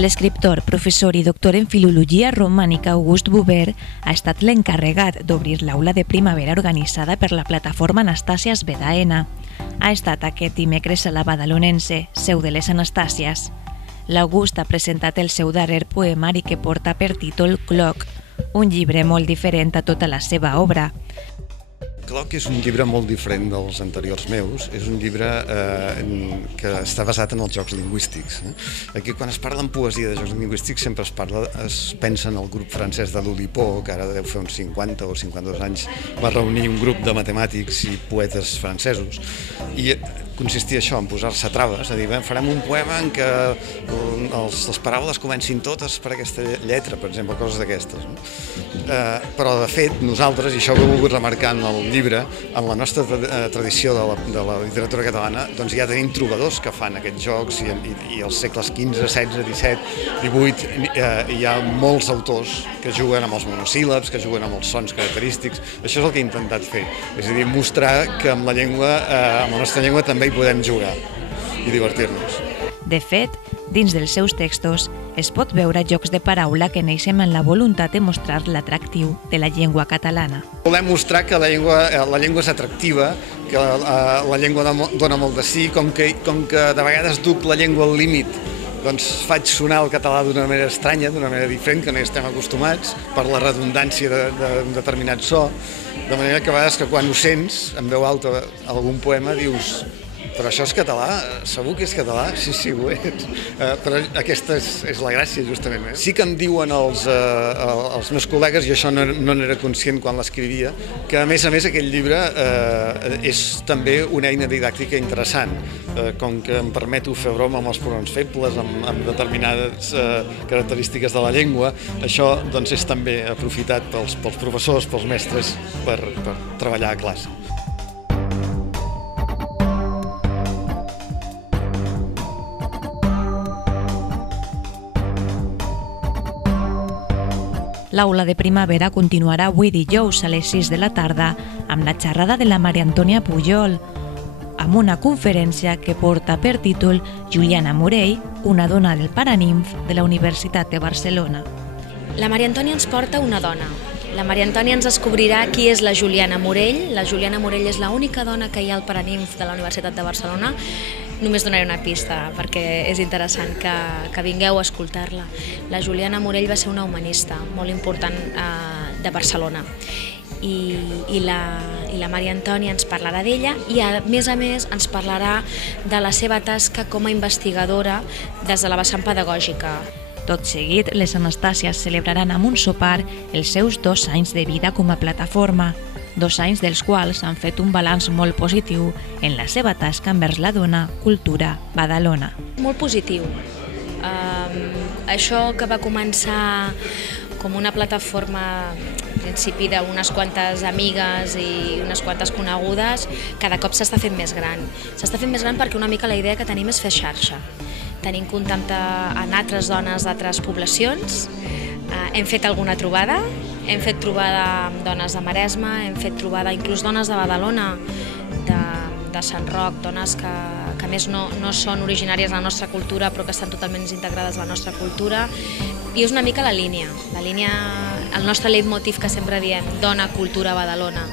L'escriptor, professor i doctor en filologia romànica August Bover ha estat l'encarregat d'obrir l'aula de primavera organitzada per la plataforma Anastàsies Bedaena. Ha estat aquest dimecres a la Badalonense, seu de les Anastàsies. L'August ha presentat el seu darrer poemari que porta per títol Cloc, un llibre molt diferent a tota la seva obra. Cloc és un llibre molt diferent dels anteriors meus, és un llibre que està basat en els jocs lingüístics. Aquí quan es parla en poesia de jocs lingüístics sempre es pensa en el grup francès de l'Oulipo, que ara deu fer uns 50 o 52 anys, va reunir un grup de matemàtics i poetes francesos i consistia això, en posar-se traves, a dir, farem un poema en què les paraules comencin totes per aquesta lletra, per exemple, coses d'aquestes. Però, de fet, nosaltres, i això ho he volgut remarcar en el llibre, en la nostra tradició de la literatura catalana, doncs ja tenim trobadors que fan aquests jocs i als segles XV, XVI, XVII, XVIII hi ha molts autors que juguen amb els monosíl·labs, que juguen amb els sons característics. Això és el que he intentat fer, és a dir, mostrar que amb la nostra llengua també hi podem jugar i divertir-nos. De fet, dins dels seus textos es pot veure jocs de paraula que neixen amb la voluntat de mostrar l'atractiu de la llengua catalana. Volem mostrar que la llengua és atractiva, que la llengua dona molt de sí, com que de vegades duc la llengua al límit, doncs faig sonar el català d'una manera estranya, d'una manera diferent, que no hi estem acostumats, per la redundància d'un determinat so, de manera que a vegades que quan ho sents, en veu alta algun poema, dius però això és català? Segur que és català? Sí, ho és. Però aquesta és la gràcia, justament. Sí que em diuen els meus col·legues, i això no n'era conscient quan l'escrivia, que a més aquell llibre és també una eina didàctica interessant, com que em permeto fer broma amb els pronoms febles, amb determinades característiques de la llengua, això doncs, és també aprofitat pels professors, pels mestres, per treballar a classe. L'aula de primavera continuarà avui dijous a les 6 de la tarda amb la xerrada de la Maria Antònia Pujol, amb una conferència que porta per títol Juliana Morell, una dona del Paranimf de la Universitat de Barcelona. La Maria Antònia ens porta una dona. La Maria Antònia ens descobrirà qui és la Juliana Morell. La Juliana Morell és l'única dona que hi ha al Paranimf de la Universitat de Barcelona. Només donaré una pista, perquè és interessant que vingueu a escoltar-la. La Juliana Morell va ser una humanista molt important de Barcelona. I la Maria Antònia ens parlarà d'ella i, a més, ens parlarà de la seva tasca com a investigadora des de la vessant pedagògica. Tot seguit, les Anastàsies celebraran amb un sopar els seus 2 anys de vida com a plataforma, 2 anys dels quals han fet un balanç molt positiu en la seva tasca envers la dona, cultura, Badalona. Molt positiu. Això que va començar com una plataforma en principi d'unes quantes amigues i unes quantes conegudes, cada cop s'està fent més gran. S'està fent més gran perquè una mica la idea que tenim és fer xarxa. Tenim contacte amb altres dones d'altres poblacions, hem fet alguna trobada, hem fet trobada amb dones de Maresme, hem fet trobada inclús dones de Badalona, de Sant Roc, dones que a més no són originàries de la nostra cultura però que estan totalment integrades a la nostra cultura, i és una mica la línia, el nostre leitmotiv que sempre diem, dona, cultura, Badalona.